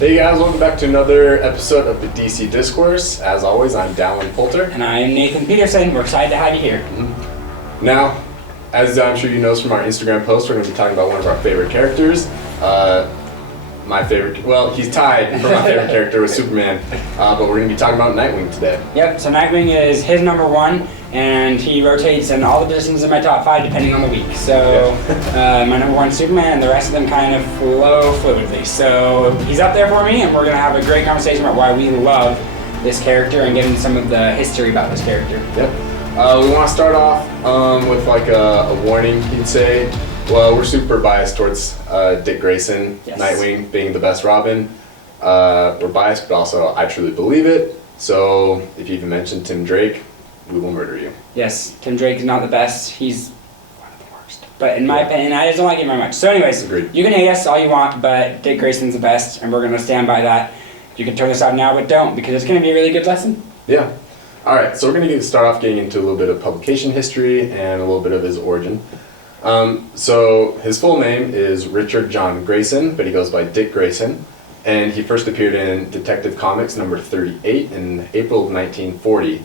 Hey guys, welcome back to another episode of the DC Discourse. As always, I'm Dallin Poulter. And I'm Nathan Peterson. We're excited to have you here. Now, as I'm sure you know from our Instagram post, we're going to be talking about one of our favorite characters. My favorite, well, he's tied for my favorite character with Superman, but we're going to be talking about Nightwing today. Yep, so Nightwing is his number one, and he rotates in all the positions in my top five depending on the week. So my number one Superman, and the rest of them kind of flow fluidly. So he's up there for me, and we're going to have a great conversation about why we love this character and get into some of the history about this character. Yep. We want to start off with like a warning, you'd say. Well, we're super biased towards Dick Grayson, Yes. Nightwing, being the best Robin. We're biased, but also I truly believe it. So if you even mention Tim Drake, we will murder you. Yes, Tim Drake is not the best. He's one of the worst. But in my opinion, I just don't like him very much. So anyways, Agreed. You can hate us all you want, but Dick Grayson's the best, and we're going to stand by that. You can turn this off now, but don't, because it's going to be a really good lesson. Yeah. All right, so we're going to start off getting into a little bit of publication history and a little bit of his origin. So his full name is Richard John Grayson, but he goes by Dick Grayson, and he first appeared in Detective Comics number 38 in April of 1940,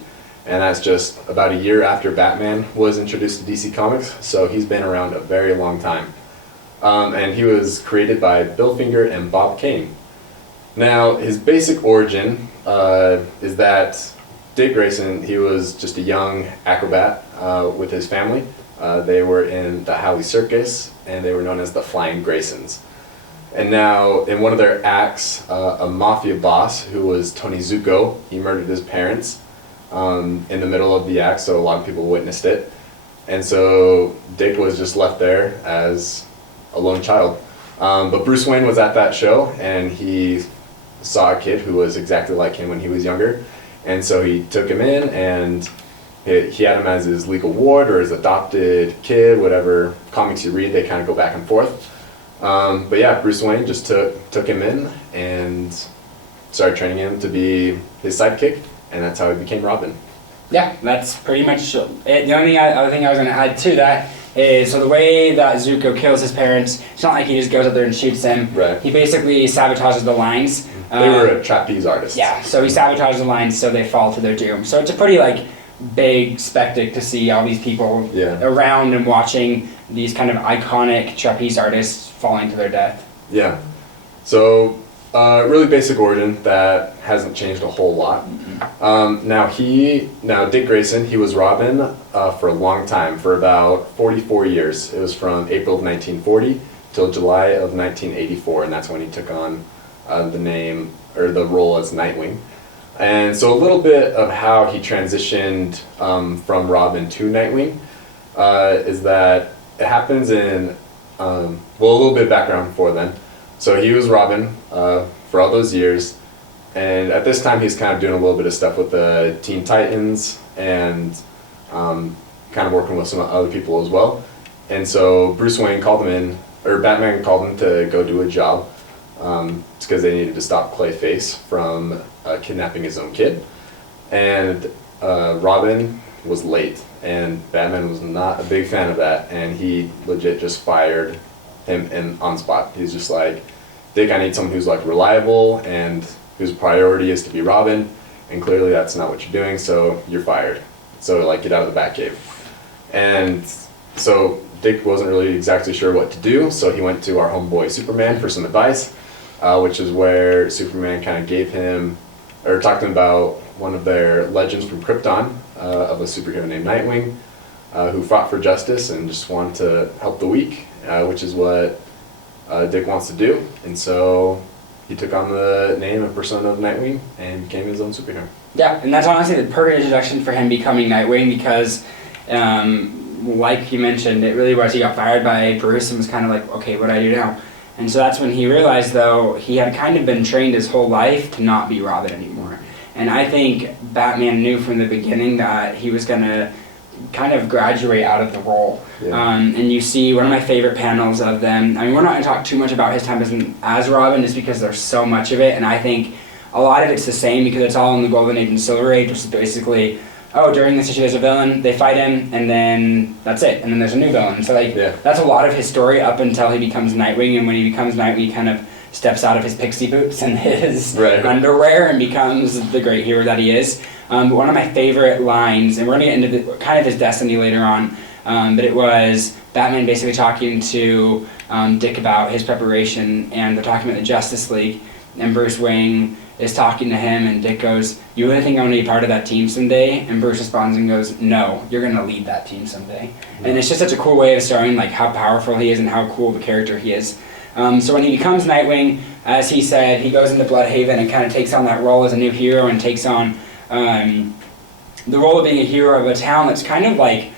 and that's just about a year after Batman was introduced to DC Comics, so he's been around a very long time. And he was created by Bill Finger and Bob Kane. Now, his basic origin is that Dick Grayson, he was just a young acrobat with his family. They were in the Howley Circus, and they were known as the Flying Graysons. And now, in one of their acts, a mafia boss, who was Tony Zucco, he murdered his parents in the middle of the act, so a lot of people witnessed it. And so Dick was just left there as a lone child. But Bruce Wayne was at that show, and he saw a kid who was exactly like him when he was younger. And so he took him in, and he had him as his legal ward or his adopted kid, whatever comics you read, they kind of go back and forth. But yeah, Bruce Wayne just took him in and started training him to be his sidekick, and that's how he became Robin. Yeah, that's pretty much it. The only other thing I was going to add to that is, so the way that Zuko kills his parents, it's not like he just goes up there and shoots them. Right. He basically sabotages the lines. They were a trapeze artist. Yeah, so he sabotages the lines so they fall to their doom. So it's a pretty big spectacle to see all these people around and watching these kind of iconic trapeze artists falling to their death. Yeah. So really basic origin that hasn't changed a whole lot. Now Dick Grayson, he was Robin for a long time, for about 44 years. It was from April of 1940 till July of 1984, and that's when he took on the name or the role as Nightwing. And so a little bit of how he transitioned from Robin to Nightwing is that it happens in, a little bit of background before then. So he was Robin for all those years, and at this time he's kind of doing a little bit of stuff with the Teen Titans and kind of working with some other people as well. And so Bruce Wayne called him in, or Batman called him to go do a job. It's because they needed to stop Clayface from kidnapping his own kid. And Robin was late, and Batman was not a big fan of that, and he legit just fired him on spot. He's just like, Dick, I need someone who's reliable and whose priority is to be Robin, and clearly that's not what you're doing, so you're fired. So get out of the Batcave. And so Dick wasn't really exactly sure what to do, so he went to our homeboy Superman for some advice, which is where Superman kind of gave him, or talked to him about one of their legends from Krypton, of a superhero named Nightwing, who fought for justice and just wanted to help the weak, which is what Dick wants to do. And so he took on the name and persona of Nightwing and became his own superhero. Yeah, and that's honestly the perfect introduction for him becoming Nightwing, because like you mentioned, it really was, he got fired by Bruce and was kind of like, okay, what do I do now? And so that's when he realized, though, he had kind of been trained his whole life to not be Robin anymore. And I think Batman knew from the beginning that he was going to kind of graduate out of the role. Yeah. And you see one of my favorite panels of them. I mean, we're not going to talk too much about his time as Robin, just because there's so much of it. And I think a lot of it's the same, because it's all in the Golden Age and Silver Age, which is basically, during this issue there's a villain, they fight him, and then that's it, and then there's a new villain. So that's a lot of his story up until he becomes Nightwing, and when he becomes Nightwing, he kind of steps out of his pixie boots and his Right. underwear and becomes the great hero that he is. But one of my favorite lines, and we're going to get into kind of his destiny later on, but it was Batman basically talking to Dick about his preparation, and they're talking about the Justice League, and Bruce Wayne is talking to him, and Dick goes, "You really think I'm going to be part of that team someday?" And Bruce responds and goes, "No, you're going to lead that team someday." Mm-hmm. And it's just such a cool way of showing like how powerful he is and how cool of a character he is. So when he becomes Nightwing, as he said, he goes into Bludhaven and kind of takes on that role as a new hero and takes on the role of being a hero of a town that's kind of like,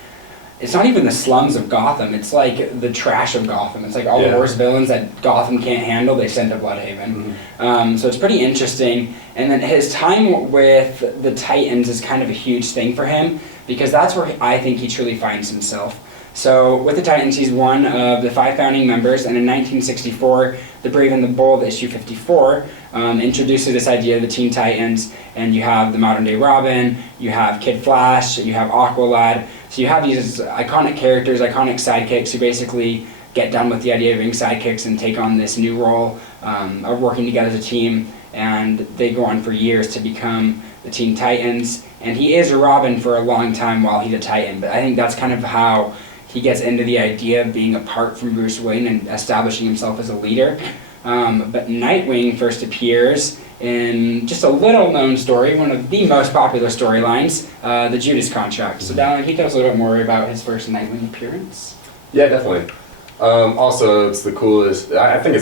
it's not even the slums of Gotham, it's like the trash of Gotham. It's like all the worst villains that Gotham can't handle, they send to Bludhaven. Mm-hmm. So it's pretty interesting. And then his time with the Titans is kind of a huge thing for him, because that's where I think he truly finds himself. So with the Titans, he's one of the 5 founding members, and in 1964, The Brave and the Bold, issue 54, introduces this idea of the Teen Titans, and you have the modern day Robin, you have Kid Flash, you have Aqualad. So you have these iconic characters, iconic sidekicks who basically get done with the idea of being sidekicks and take on this new role of working together as a team, and they go on for years to become the Teen Titans. And he is a Robin for a long time while he's a Titan, but I think that's kind of how he gets into the idea of being apart from Bruce Wayne and establishing himself as a leader. But Nightwing first appears in just a little known story, one of the most popular storylines, the Judas Contract. So Dallin, can you tell us a little bit more about his first Nightwing appearance? Yeah, definitely. Also, it's the coolest. I don't think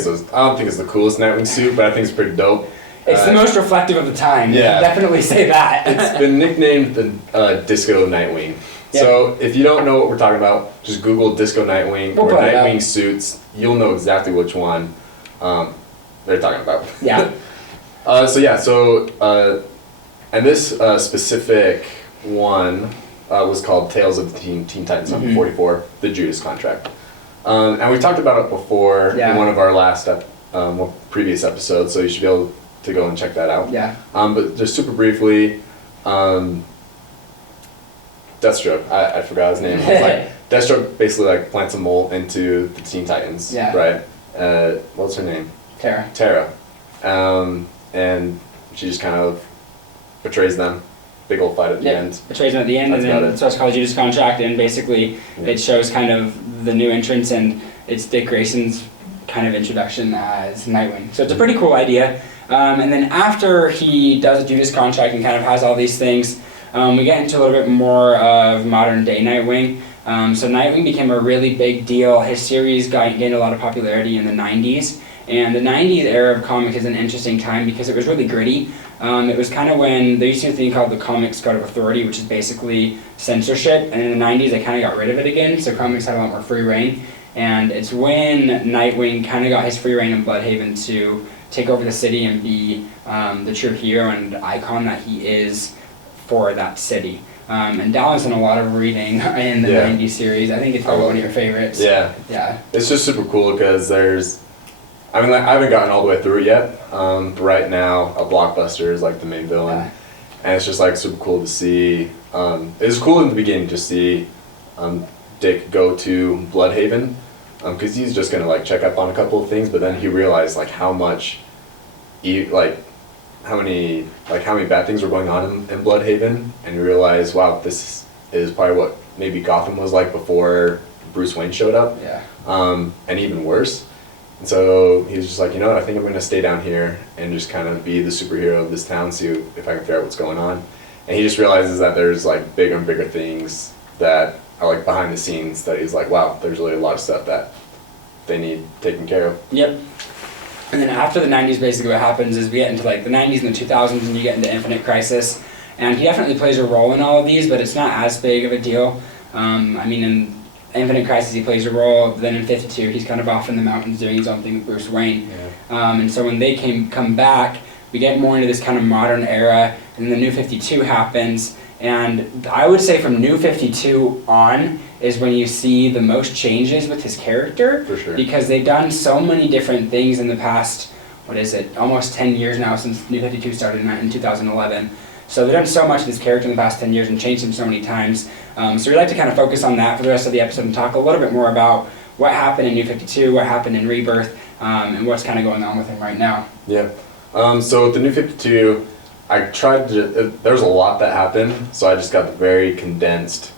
it's the coolest Nightwing suit, but I think it's pretty dope. It's the most reflective of the time. Yeah. You can definitely say that. It's been nicknamed the Disco Nightwing. Yep. So if you don't know what we're talking about, just Google Disco Nightwing or Nightwing suits. You'll know exactly which one they're talking about. Yeah. And this specific one was called Tales of the Teen Titans number 44, The Judas Contract. And we talked about it before in one of our last previous episodes, so you should be able to go and check that out. Yeah. But just super briefly, Deathstroke, I forgot his name. Deathstroke basically like plants a mole into the Teen Titans, right? What's her name? Tara. And she just kind of betrays them. Big old fight at the end. Betrays them at the end, and then so it's called Judas Contract, and basically it shows kind of the new entrance, and it's Dick Grayson's kind of introduction as Nightwing. So it's a pretty cool idea. And then after he does Judas Contract and kind of has all these things, we get into a little bit more of modern day Nightwing. So Nightwing became a really big deal. His series gained a lot of popularity in the 90s. And the 90s era of comics is an interesting time because it was really gritty. It was kind of when there used to be a thing called the Comics Code of Authority, which is basically censorship. And in the 90s, they kind of got rid of it again. So comics had a lot more free reign. And it's when Nightwing kind of got his free reign in Bludhaven to take over the city and be the true hero and icon that he is for that city. And Dallin's done a lot of reading in the 90s series. I think it's probably one of your favorites. Yeah. It's just super cool because I haven't gotten all the way through it yet. But right now, a Blockbuster is like the main villain. And it's just like super cool to see. It was cool in the beginning to see Dick go to Bludhaven. Because he's just gonna like check up on a couple of things, but then he realized like how many bad things were going on in Bludhaven, and he realized, wow, this is probably what maybe Gotham was like before Bruce Wayne showed up. And even worse. And so he was just like, you know what, I think I'm gonna stay down here and just kind of be the superhero of this town, see if I can figure out what's going on. And he just realizes that there's like bigger and bigger things that are like behind the scenes that he's like, wow, there's really a lot of stuff that they need taken care of. Yep. And then after the 90s, basically what happens is we get into like the 90s and the 2000s, and you get into Infinite Crisis. And he definitely plays a role in all of these, but it's not as big of a deal. In Infinite Crisis he plays a role, but then in 52 he's kind of off in the mountains doing his own thing with Bruce Wayne. And so when they come back, we get more into this kind of modern era, and the New 52 happens. And I would say from New 52 on is when you see the most changes with his character. For sure. Because they've done so many different things in the past, almost 10 years now since New 52 started in 2011. So they've done so much with his character in the past 10 years and changed him so many times. So we'd like to kind of focus on that for the rest of the episode and talk a little bit more about what happened in New 52, what happened in Rebirth, and what's kind of going on with him right now. Yeah. So with the New 52, I tried to, there's a lot that happened, so I just got the very condensed,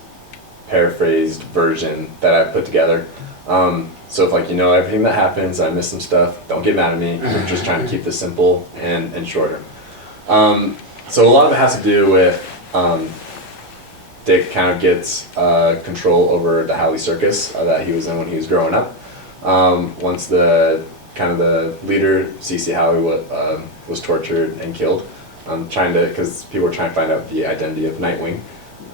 paraphrased version that I put together. So if like you know everything that happens, I missed some stuff, don't get mad at me. I'm just trying to keep this simple and shorter. So a lot of it has to do with Dick kind of gets control over the Howley Circus that he was in when he was growing up. Once the leader, C.C. Howley, was tortured and killed, because people were trying to find out the identity of Nightwing.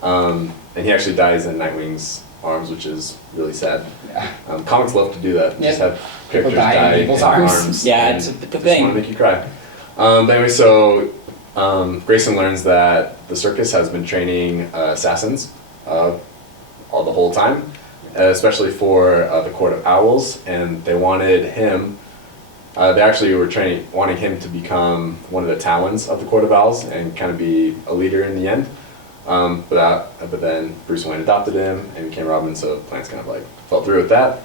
And he actually dies in Nightwing's arms, which is really sad. Yeah. Comics love to do that. Just have People characters die die in people's arms. Yeah, it's a just thing. want to make you cry. But anyway, so Grayson learns that the circus has been training assassins all the whole time, especially for the Court of Owls, and they wanted him. They actually were wanting him to become one of the Talons of the Court of Owls and kind of be a leader in the end. But then Bruce Wayne adopted him and became Robin, so plans kind of like fell through with that.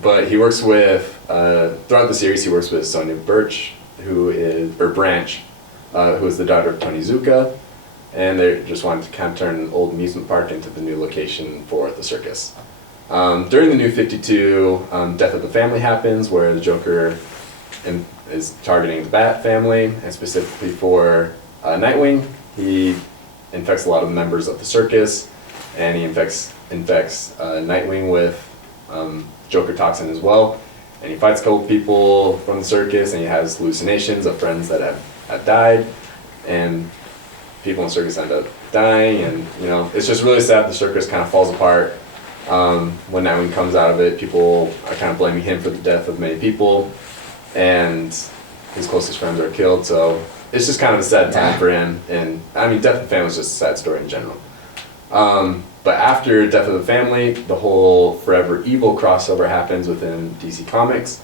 But he works with, throughout the series, he works with Sonia Branch, who is the daughter of Tony Zuka, and they just wanted to kind of turn an old amusement park into the new location for the circus. During the New 52, Death of the Family happens, where the Joker is targeting the Bat family, and specifically for Nightwing. He infects a lot of members of the circus, and he infects Nightwing with Joker toxin as well. And he fights a couple people from the circus, and he has hallucinations of friends that have died, and people in the circus end up dying, and it's just really sad. The circus kind of falls apart. When Nightwing comes out of it, people are kind of blaming him for the death of many people, and his closest friends are killed, so it's just kind of a sad time for him. And I mean, Death of the Family is just a sad story in general. But after Death of the Family, the whole Forever Evil crossover happens within DC Comics.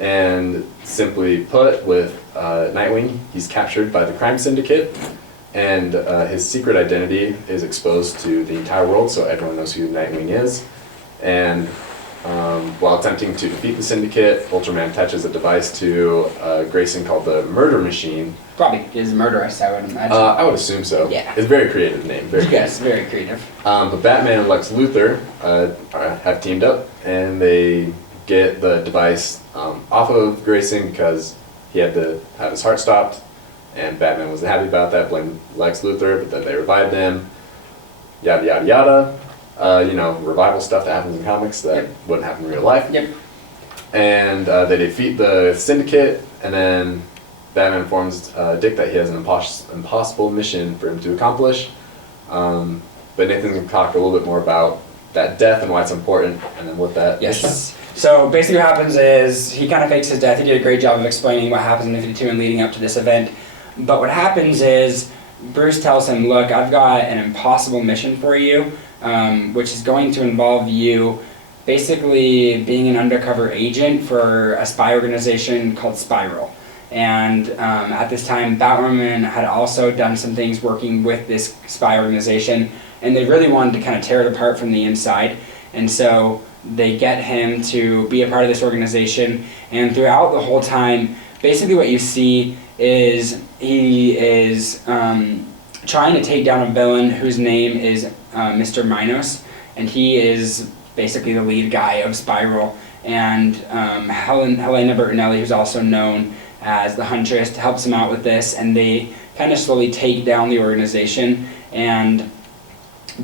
And simply put, with Nightwing, he's captured by the crime syndicate, and his secret identity is exposed to the entire world, so everyone knows who Nightwing is. And while attempting to defeat the syndicate, Ultraman attaches a device to Grayson called the Murder Machine. Probably is murderous, I would imagine. I would assume so. Yeah. It's a very creative name. Yes, very creative. But Batman and Lex Luthor have teamed up, and they get the device off of Grayson because he had to have his heart stopped, and Batman wasn't happy about that, blamed Lex Luthor, but then they revived him, yada yada yada. Revival stuff that happens in comics that wouldn't happen in real life. Yep. And they defeat the syndicate, and then Batman informs Dick that he has an impossible mission for him to accomplish. But Nathan's going to talk a little bit more about that death and why it's important, and then what that mission is. So basically what happens is he kind of fakes his death. He did a great job of explaining what happens in the 52 and leading up to this event. But what happens is Bruce tells him, look, I've got an impossible mission for you, which is going to involve you basically being an undercover agent for a spy organization called Spiral. And at this time, Batwoman had also done some things working with this spy organization, and they really wanted to kind of tear it apart from the inside. And so they get him to be a part of this organization, and throughout the whole time, basically what you see is he is trying to take down a villain whose name is Mr. Minos, and he is basically the lead guy of Spiral. And Helena Bertinelli, who's also known as the Huntress, helps him out with this, and they kind of slowly take down the organization. And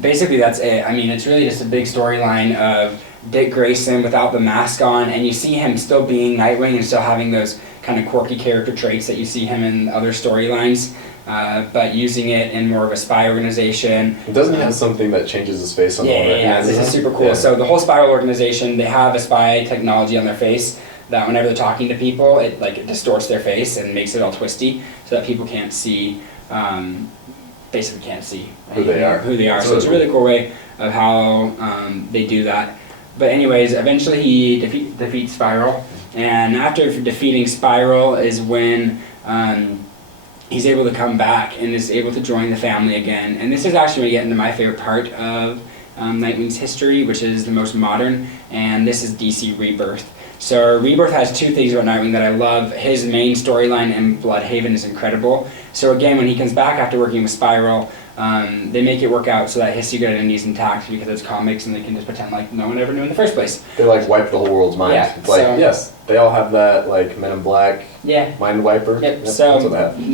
basically that's it. I mean, it's really just a big storyline of Dick Grayson without the mask on, and you see him still being Nightwing and still having those kind of quirky character traits that you see him in other storylines, but using it in more of a spy organization. Doesn't he have something that changes his face on the wall? Yeah, this is super cool. Yeah. So the whole Spiral organization, they have a spy technology on their face that whenever they're talking to people, it distorts their face and makes it all twisty so that people can't see, basically can't see who they are. So it's a really cool way of how they do that. But anyways, eventually he defeats Spiral, and after defeating Spiral is when he's able to come back and is able to join the family again. And this is actually when you get into my favorite part of Nightwing's history, which is the most modern, and this is DC Rebirth. So Rebirth has two things about Nightwing that I love. His main storyline in Bludhaven is incredible. So again, when he comes back after working with Spiral, they make it work out so that his secret identity is intact because it's comics and they can just pretend like no one ever knew in the first place. They like wipe the whole world's mind. Yeah, it's like, so, yes, they all have that like Men in Black mind wiper. Yep. So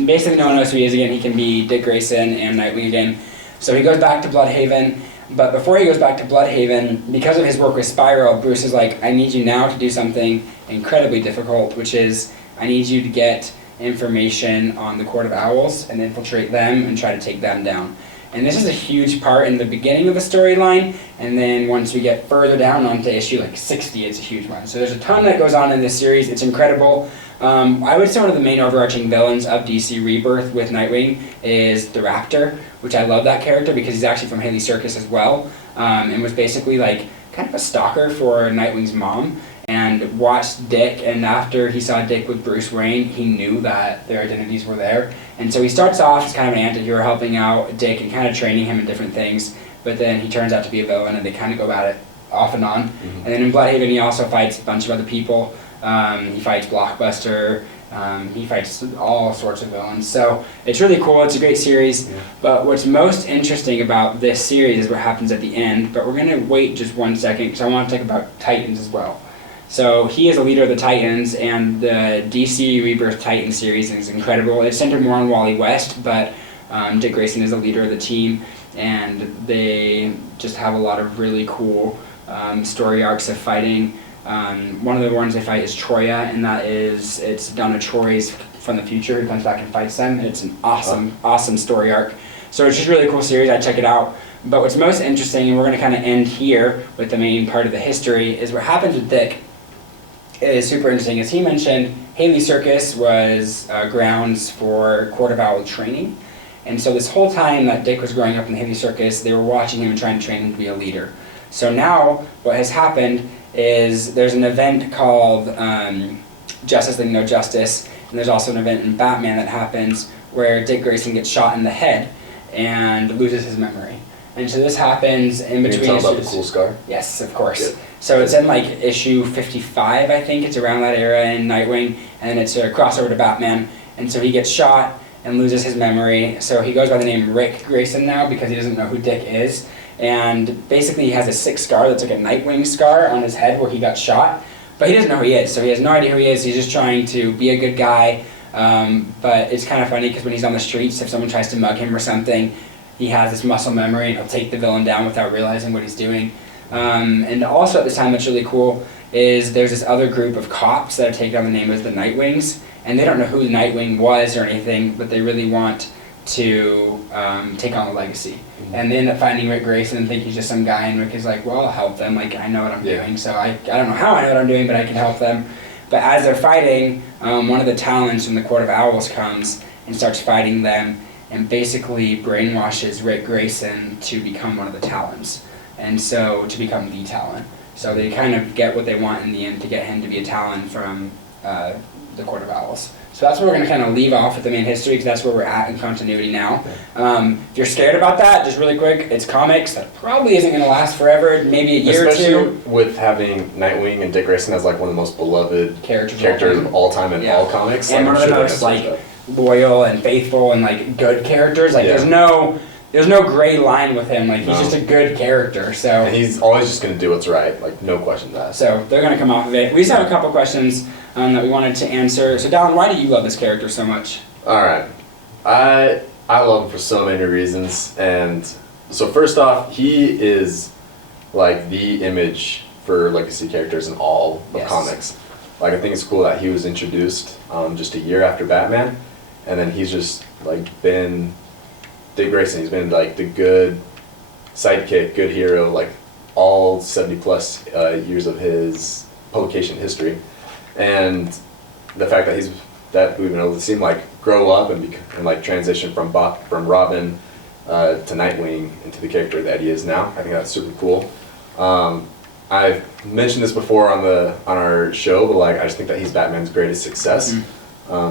basically no one knows who he is again. He can be Dick Grayson and Nightwing again. So he goes back to Bludhaven. But before he goes back to Bludhaven, because of his work with Spiral, Bruce is like, I need you now to do something incredibly difficult, which is I need you to get information on the Court of Owls and infiltrate them and try to take them down. And this is a huge part in the beginning of the storyline, and then once we get further down onto issue like 60, it's a huge one. So there's a ton that goes on in this series. It's incredible. I would say one of the main overarching villains of DC Rebirth with Nightwing is the Raptor, which I love that character because he's actually from Haley Circus as well, and was basically like kind of a stalker for Nightwing's mom, and watched Dick, and after he saw Dick with Bruce Wayne, he knew that their identities were there. And so he starts off as kind of an anti-hero helping out Dick and kind of training him in different things, but then he turns out to be a villain and they kind of go about it off and on. Mm-hmm. And then in Bludhaven he also fights a bunch of other people. He fights Blockbuster, he fights all sorts of villains. So it's really cool, it's a great series, but what's most interesting about this series is what happens at the end, but we're going to wait just 1 second because I want to talk about Titans as well. So he is a leader of the Titans, and the DC Rebirth Titan series is incredible. It's centered more on Wally West, but Dick Grayson is the leader of the team, and they just have a lot of really cool story arcs of fighting. One of the ones they fight is Troya, and it's Donna Troy's from the future who comes back and fights them. It's an awesome story arc. So it's just a really cool series. I check it out. But what's most interesting, and we're going to kind of end here with the main part of the history, is what happens with Dick. It is super interesting. As he mentioned, Haley Circus was grounds for Court of Owl training. And so this whole time that Dick was growing up in the Haley Circus, they were watching him and trying to train him to be a leader. So now what has happened is there's an event called Justice League No Justice, and there's also an event in Batman that happens where Dick Grayson gets shot in the head and loses his memory. And so this happens in between issues. Can you tell about the cool scar? Yes, of course. Good. So it's in like issue 55, I think. It's around that era in Nightwing, and then it's a crossover to Batman. And so he gets shot and loses his memory. So he goes by the name Rick Grayson now because he doesn't know who Dick is. And basically he has a sick scar that's like a Nightwing scar on his head where he got shot. But he doesn't know who he is, so he has no idea who he is. He's just trying to be a good guy. But it's kind of funny because when he's on the streets, if someone tries to mug him or something, he has this muscle memory and he'll take the villain down without realizing what he's doing. And also at this time what's really cool is there's this other group of cops that have taken on the name as the Nightwings, and they don't know who Nightwing was or anything, but they really want to take on the legacy. Mm-hmm. And they end up finding Rick Grayson and think he's just some guy, and Rick is like, well, I'll help them, like I know what I'm doing, so I don't know how I know what I'm doing, but I can help them. But as they're fighting, one of the Talons from the Court of Owls comes and starts fighting them, and basically brainwashes Rick Grayson to become one of the Talons, and so to become the Talon. So they kind of get what they want in the end to get him to be a Talon from the Court of Owls. So that's where we're going to kind of leave off with the main history because that's where we're at in continuity now. If you're scared about that, just really quick, it's comics that probably isn't going to last forever, maybe a year Especially or two. with having Nightwing and Dick Grayson as like one of the most beloved characters of all time in all comics. And one of the most loyal and faithful and like good characters. Like there's no gray line with him. Like he's just a good character. So and he's always just gonna do what's right. Like no question asked. So they're gonna come off of it. We just have a couple questions that we wanted to answer. So Dallin, why do you love this character so much? All right, I love him for so many reasons. And so first off, he is like the image for legacy characters in all of comics. Like I think it's cool that he was introduced just a year after Batman. And then he's just like been Dick Grayson. He's been like the good sidekick, good hero, like all 70 plus years of his publication history, and the fact that we've been able to see him like grow up and like transition from Robin to Nightwing into the character that he is now. I think that's super cool. I've mentioned this before on our show, but like I just think that he's Batman's greatest success.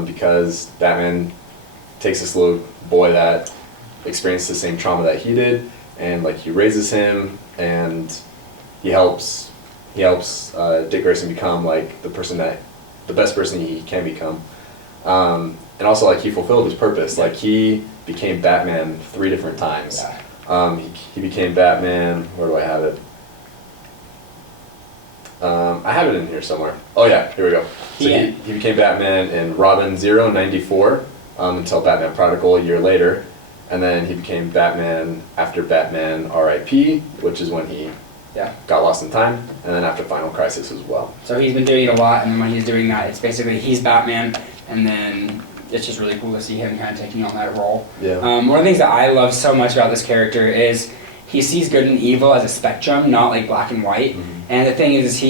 Because Batman takes this little boy that experienced the same trauma that he did, and like he raises him, and he helps Dick Grayson become like the best person he can become. And also, like, he fulfilled his purpose. Like, he became Batman 3 different times. Yeah. He became Batman. Where do I have it? I have it in here somewhere. Oh yeah, here we go. So he became Batman in Robin 094 until Batman Prodigal a year later, and then he became Batman after Batman R.I.P., which is when he got lost in time, and then after Final Crisis as well. So he's been doing it a lot, and when he's doing that, it's basically he's Batman, and then it's just really cool to see him kind of taking on that role. Yeah. One of the things that I love so much about this character is he sees good and evil as a spectrum, not like black and white. Mm-hmm. And the thing is,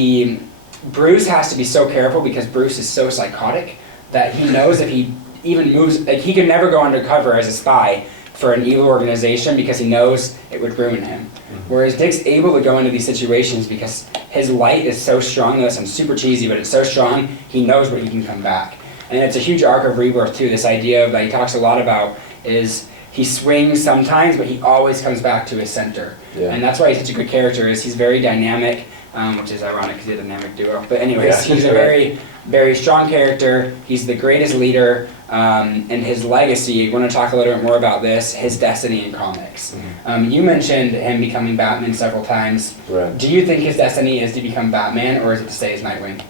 Bruce has to be so careful because Bruce is so psychotic that he knows if he even moves, like he could never go undercover as a spy for an evil organization because he knows it would ruin him. Mm-hmm. Whereas Dick's able to go into these situations because his light is so strong. This sounds super cheesy, but it's so strong, he knows where he can come back. And it's a huge arc of rebirth too. This idea that he talks a lot about is he swings sometimes, but he always comes back to his center. Yeah. And that's why he's such a good character. Is he's very dynamic, which is ironic because he's a dynamic duo. But anyways, he's a very, very strong character. He's the greatest leader, and his legacy. I want to talk a little bit more about this. His destiny in comics. Mm-hmm. You mentioned him becoming Batman several times. Right. Do you think his destiny is to become Batman, or is it to stay as Nightwing?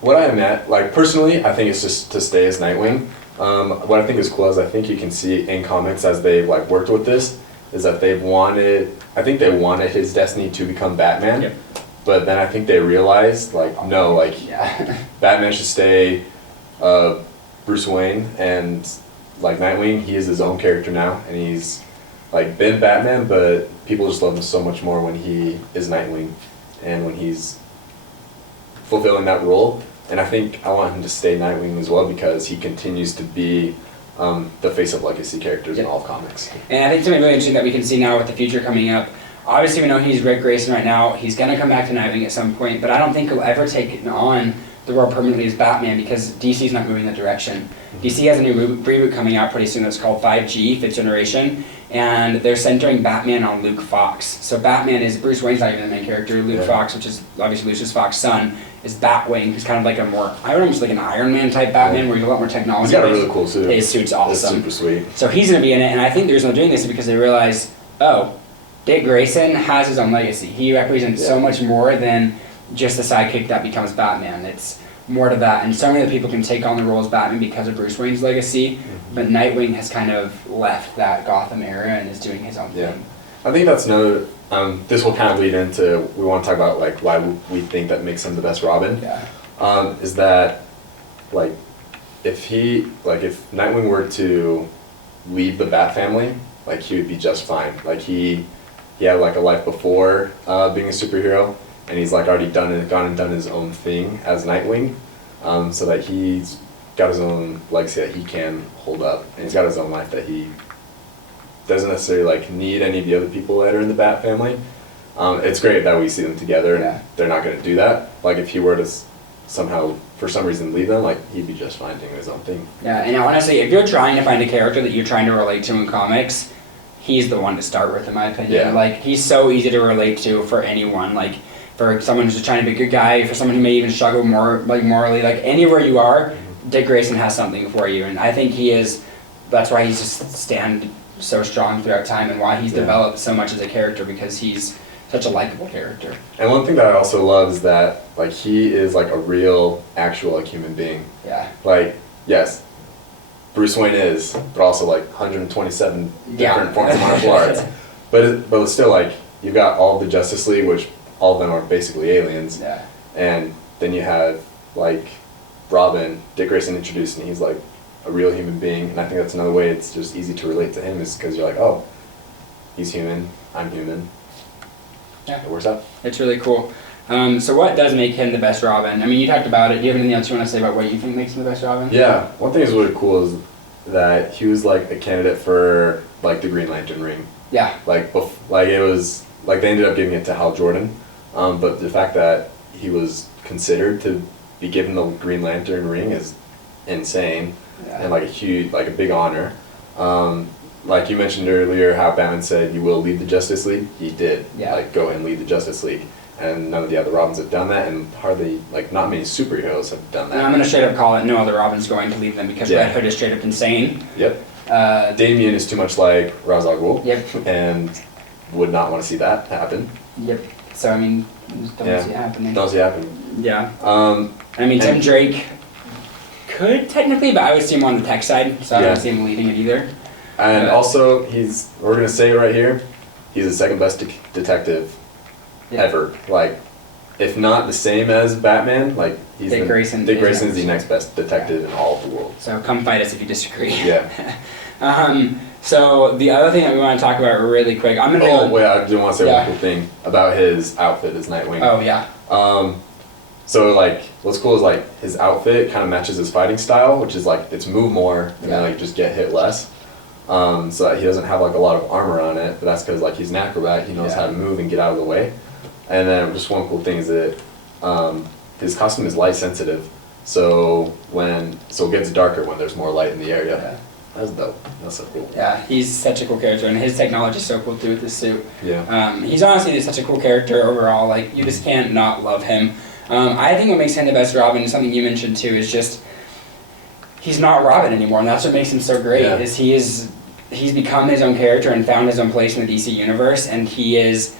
What I meant, like personally, I think it's just to stay as Nightwing. What I think is cool is I think you can see in comics as they've like worked with this is that they wanted his destiny to become Batman. Yep. But then I think they realized like no, like Batman should stay Bruce Wayne, and like Nightwing, he is his own character now, and he's like been Batman, but people just love him so much more when he is Nightwing and when he's fulfilling that role. And I think I want him to stay Nightwing as well because he continues to be the face of legacy characters in all of comics. And I think something really interesting that we can see now with the future coming up, obviously we know he's Dick Grayson right now, he's going to come back to Nightwing at some point, but I don't think he'll ever take on the role permanently as Batman because DC's not moving that direction. DC has a new reboot coming out pretty soon that's called 5G, Fifth Generation, and they're centering Batman on Luke Fox. So Batman is, Bruce Wayne's not even the main character, Luke Fox, which is obviously Lucius Fox's son, is Batwing, who's kind of like I would almost like an Iron Man type Batman where he's a lot more technology. He's got a really cool suit. His suit's awesome. It's super sweet. So he's going to be in it, and I think the reason they're doing this is because they realize, oh, Dick Grayson has his own legacy. He represents so much more than just the sidekick that becomes Batman. It's more to that, and so many of the people can take on the role as Batman because of Bruce Wayne's legacy, but Nightwing has kind of left that Gotham era and is doing his own thing. I think that's another, this will kind of lead into, we want to talk about like why we think that makes him the best Robin. Is that like if Nightwing were to leave the Bat family, like he would be just fine. Like he had like a life before being a superhero, and he's like already gone and done his own thing as Nightwing, so that he's got his own legacy that he can hold up, and he's got his own life that he doesn't necessarily like need any of the other people that are in the Bat family. It's great that we see them together, and they're not going to do that. Like if he were to somehow, for some reason, leave them, like he'd be just fine doing his own thing. Yeah, and honestly, if you're trying to find a character that you're trying to relate to in comics, he's the one to start with, in my opinion. Yeah. Like he's so easy to relate to for anyone. Like for someone who's just trying to be a good guy, for someone who may even struggle more, like morally, like anywhere you are, Dick Grayson has something for you, and I think he is. That's why he's just stand so strong throughout time, and why he's developed so much as a character, because he's such a likable character. And one thing that I also love is that like he is like a real, actual like human being. Yeah. Like yes, Bruce Wayne is, but also like 127 different forms of martial arts. But it's still like you've got all the Justice League, which all of them are basically aliens. Yeah. And then you have like Robin, Dick Grayson introduced, and he's like a real human being. And I think that's another way it's just easy to relate to him, is because you're like, oh, he's human, I'm human. Yeah. It works out. It's really cool. So what does make him the best Robin? I mean, you talked about it. Do you have anything else you want to say about what you think makes him the best Robin? Yeah. One thing that's really cool is that he was like a candidate for like the Green Lantern ring. Yeah. Like it was like they ended up giving it to Hal Jordan, but the fact that he was considered to be given the Green Lantern ring is insane, and like a huge, like a big honor. like you mentioned earlier, how Batman said, "You will lead the Justice League." He did. Yeah. Like, go and lead the Justice League, and none of the other Robins have done that, and hardly, like, not many superheroes have done that. And I'm gonna straight up call it no other Robin's going to lead them because Yeah. Red Hood is straight up insane. Yep. Damian is too much like Ra's al Ghul. Yep. And would not want to see that happen. Yep. So I mean, just don't see it happening. Don't see it happening. Yeah. I mean, Tim Drake could technically, but I would see him on the tech side, so I don't see him leading it either. And also, we're gonna say it right here, he's the second best detective ever. Like, if not the same as Batman, like Dick Grayson is the next best detective in all of the world. So come fight us if you disagree. Yeah. So the other thing that we want to talk about really quick, I do want to say one cool thing about his outfit as Nightwing. Oh yeah. So like, what's cool is like his outfit kind of matches his fighting style, which is like it's move more and then like just get hit less. So that he doesn't have like a lot of armor on it, but that's because like he's an acrobat, he knows how to move and get out of the way. And then just one cool thing is that his costume is light sensitive, so it gets darker when there's more light in the area. Yeah. That's dope. That's so cool. Yeah, he's such a cool character, and his technology is so cool too with this suit. Yeah. He's honestly just such a cool character overall. Like you just can't not love him. I think what makes him the best Robin, something you mentioned too, is just he's not Robin anymore, and that's what makes him so great. Yeah. He's become his own character and found his own place in the DC universe, and he is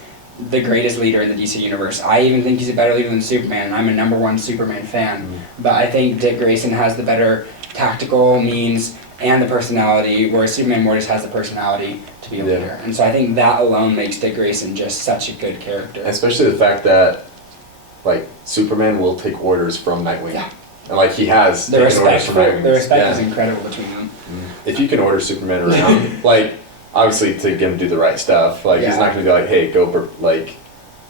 the greatest leader in the DC universe. I even think he's a better leader than Superman, and I'm a #1 Superman fan. But I think Dick Grayson has the better tactical means and the personality, whereas Superman more just has the personality to be a leader. And so I think that alone makes Dick Grayson just such a good character. Especially the fact that, like, Superman will take orders from Nightwing. Yeah. And, like, he has taken orders from Nightwing. The respect is yeah. incredible between them. If you can order Superman around, like, obviously to get him to do the right stuff, like, he's not going to be like, hey, go,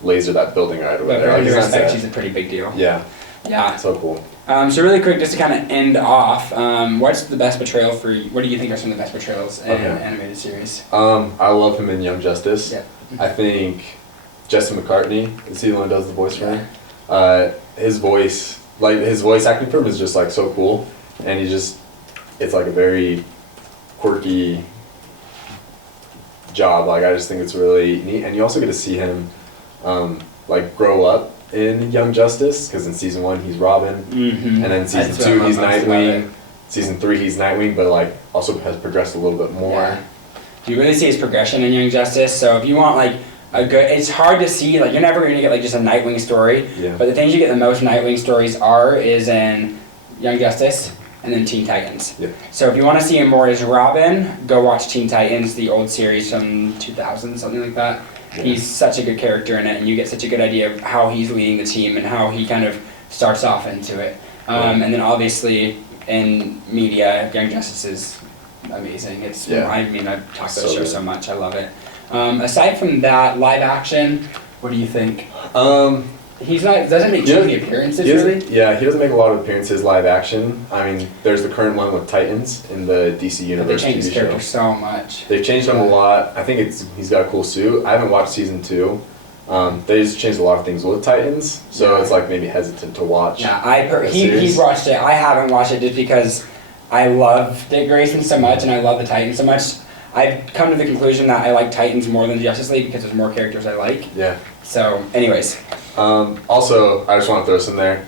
laser that building right over there. But respect, he's a pretty big deal. Yeah. Yeah. So cool. So really quick, just to kind of end off, what's the best portrayal for you? What do you think are some of the best portrayals in an animated series? I love him in Young Justice. Yeah. I think Jesse McCartney, is he the one who does the voice for him? His voice, like his voice acting for him is just like so cool, and it's like a very quirky job. Like I just think it's really neat, and you also get to see him like grow up in Young Justice, because in season 1 he's Robin, and then season 2 he's Nightwing, season 3 he's Nightwing, but like also has progressed a little bit more. Yeah. You really see his progression in Young Justice. So if you want like a good, it's hard to see, like you're never going to get like just a Nightwing story, but the things you get the most Nightwing stories is in Young Justice and then Teen Titans. Yeah. So if you want to see him more as Robin, go watch Teen Titans, the old series from 2000, something like that. Yeah. He's such a good character in it, and you get such a good idea of how he's leading the team and how he kind of starts off into it. And then obviously in media, Young Justice is amazing. It's I mean, I've talked about the show so much. I love it. Aside from that, live action, what do you think? Doesn't make too many appearances, really? Yeah, he doesn't make a lot of appearances live action. I mean, there's the current one with Titans in the DC Universe. But they changed his character so much. They've changed him a lot. I think he's got a cool suit. I haven't watched season 2. They just changed a lot of things with Titans, so it's like maybe hesitant to watch. Yeah, he's watched it. I haven't watched it just because I love Dick Grayson so much and I love the Titans so much. I've come to the conclusion that I like Titans more than Justice League because there's more characters I like. Yeah. So, anyways. Also, I just want to throw some there.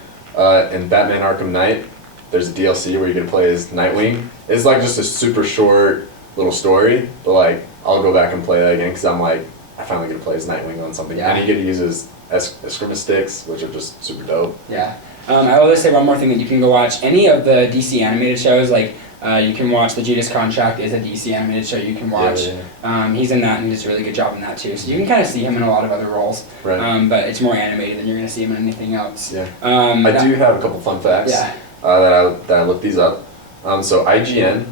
In Batman Arkham Knight, there's a DLC where you can play as Nightwing. It's like just a super short little story, but like I'll go back and play that again because I'm like, I finally get to play as Nightwing on something. Yeah. And you get to use his Escrima sticks, which are just super dope. Yeah. I will just say one more thing that you can go watch. Any of the DC animated shows, like you can watch The Judas Contract is a DC animated show you can watch. He's in that and he does a really good job in that too. So you can kind of see him in a lot of other roles. Right. But it's more animated than you're going to see him in anything else. Yeah. I do have a couple fun facts that I looked these up. So IGN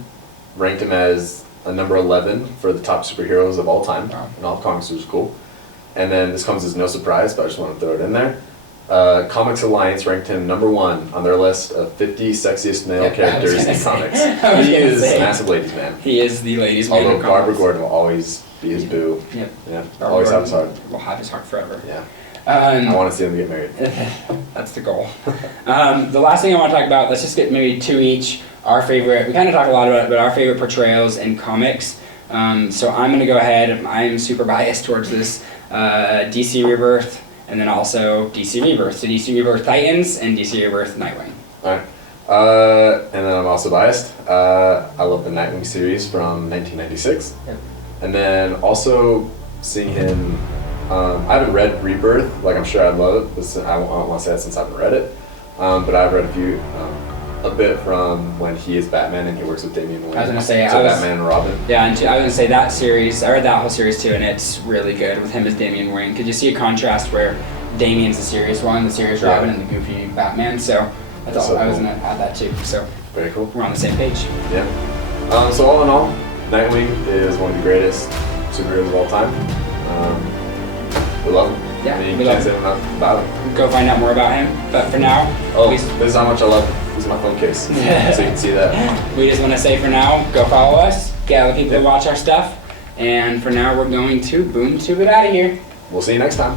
ranked him as a number 11 for the top superheroes of all time in all comics, which is cool. And then this comes as no surprise, but I just want to throw it in there. Comics Alliance ranked him number 1 on their list of 50 sexiest male characters in comics. He is a massive ladies' man. He is the ladies' man. Although Barbara Gordon will always be his boo. Yep. Yeah. Always have his heart. Will have his heart forever. Yeah. I want to see them get married. That's the goal. The last thing I want to talk about, let's just get maybe 2 each. Our favorite, we kind of talk a lot about it, but our favorite portrayals in comics. So I'm going to go ahead. I'm super biased towards this DC Rebirth, and then also DC Rebirth. So DC Rebirth Titans and DC Rebirth Nightwing. Alright. And then I'm also biased. I love the Nightwing series from 1996. Yep. And then also seeing him, I haven't read Rebirth, like I'm sure I'd love it. I don't want to say that since I haven't read it. But I've read a bit from when he is Batman and he works with Damian Wayne. I was going to say, Batman and Robin. Yeah, and I was going to say that series, I read that whole series too, and it's really good with him as Damian Wayne. Because you see a contrast where Damian's the serious one, the serious Robin, and the goofy Batman. So I thought So I was cool. going to add that too. So Very cool. we're on the same page. Yeah. So all in all, Nightwing is one of the greatest superheroes of all time. We love him. Yeah, I mean, we you love can't say enough about him. Go find out more about him. But for now, This is how much I love him. This is my phone case, so you can see that. we just want to say for now, go follow us, get other people to watch our stuff, and for now we're going to boom tube it out of here. We'll see you next time.